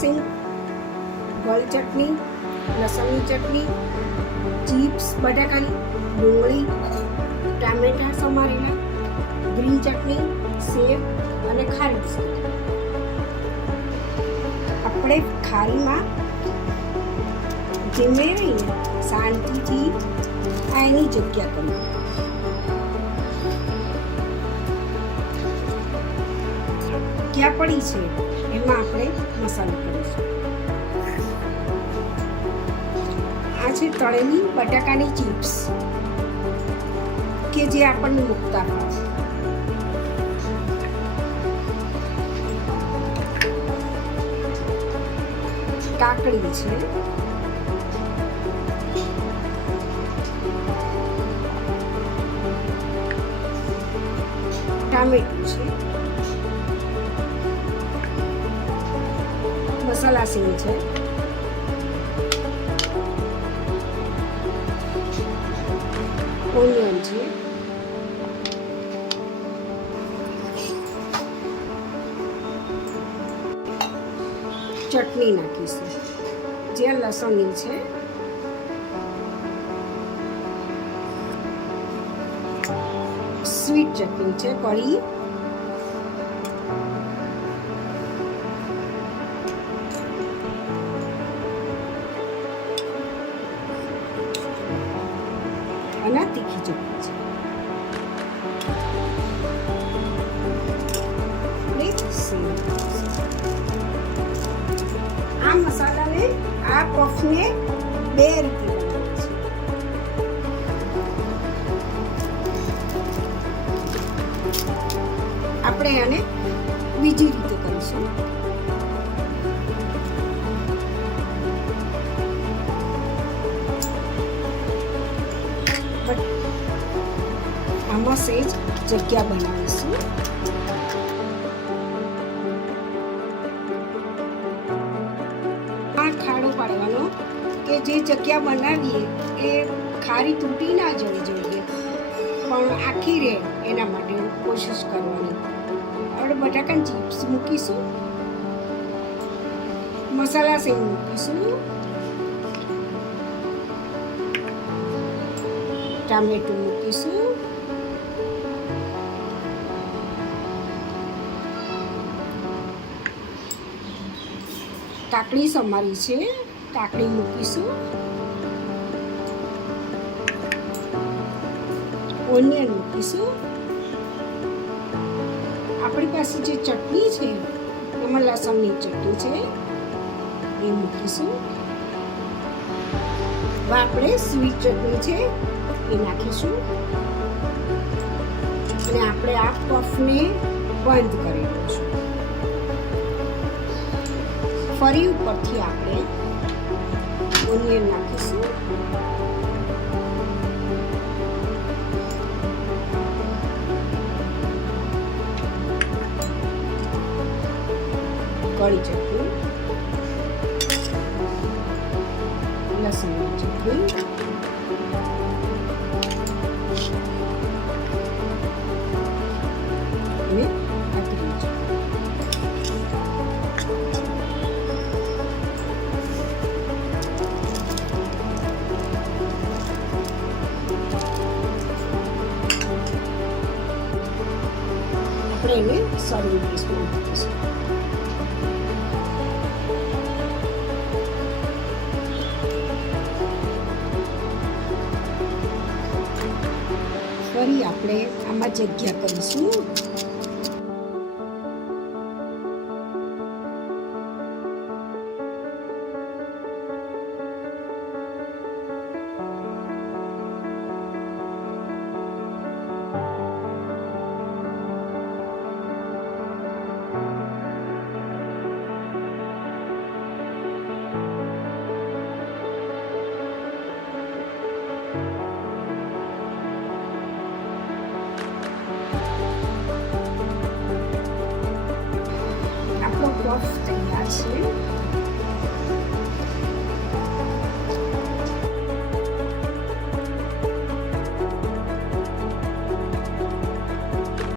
સિંગ, ગળ ચટણી, લસણની ચટણી, ચિપ્સ બટાકાની, ડુંગળી, ટામેટા સમારેલા, ગ્રીન ચટણી, સેવ અને ખારી બિસ્કિટ. આપણે ખારીમાં જેમને રહીને શાંતિથી એની જગ્યા કરી. ક્યાં પડી છે એમાં આપણે મસાલો કરીશું. આ છે તળેલી બટાકાની ચિપ્સ કે જે આપણને મુકતા હોય. કાકડી છે, ટામેટું છે, મસાલા સિંગ છે, ઓનિયન છે, ચટણી નાખીશું જે લસણની છે, સ્વીટ ચટણી છે, કળી, અને તીખી ચટણી છે. આ મસાલાને આ પફને બે રીતે આપણે આને બીજી રીતે કરીશું. આમાં સેજ જગ્યા બનાવીશું. આ ખાડો પાડવાનો કે જે જગ્યા બનાવીએ એ ખારી તૂટી ના જવી જોઈએ પણ આખી રહે એના માટે કોશિશ કરવાની. આપણે બટાકાની ચિપ્સ મૂકીશું, મસાલા સેવ મૂકીશું, ટામેટું મૂકીશું, કાકડી સમારી છે, કાકડી મૂકીશું, ઓનિયન મૂકીશું. આપણી પાસે જે ચટણી છે એમાં લસણની ચટણી છે એ મૂકીશું. હવે આપણે સ્વીટ ચટણી છે એ નાખીશું અને આપણે આ પફને બંધ કરી દઈશું. ફરી ઉપરથી આપણે ઓનિયન નાખીશું, કળી ચટણી, લસણની ચટણી, અને આદુની ચટણી. આપણે એને સર્વિંગ ડીશમાં મૂકીશું. ફરી આપણે આમાં જગ્યા કરીશું. પફ તૈયાર છે.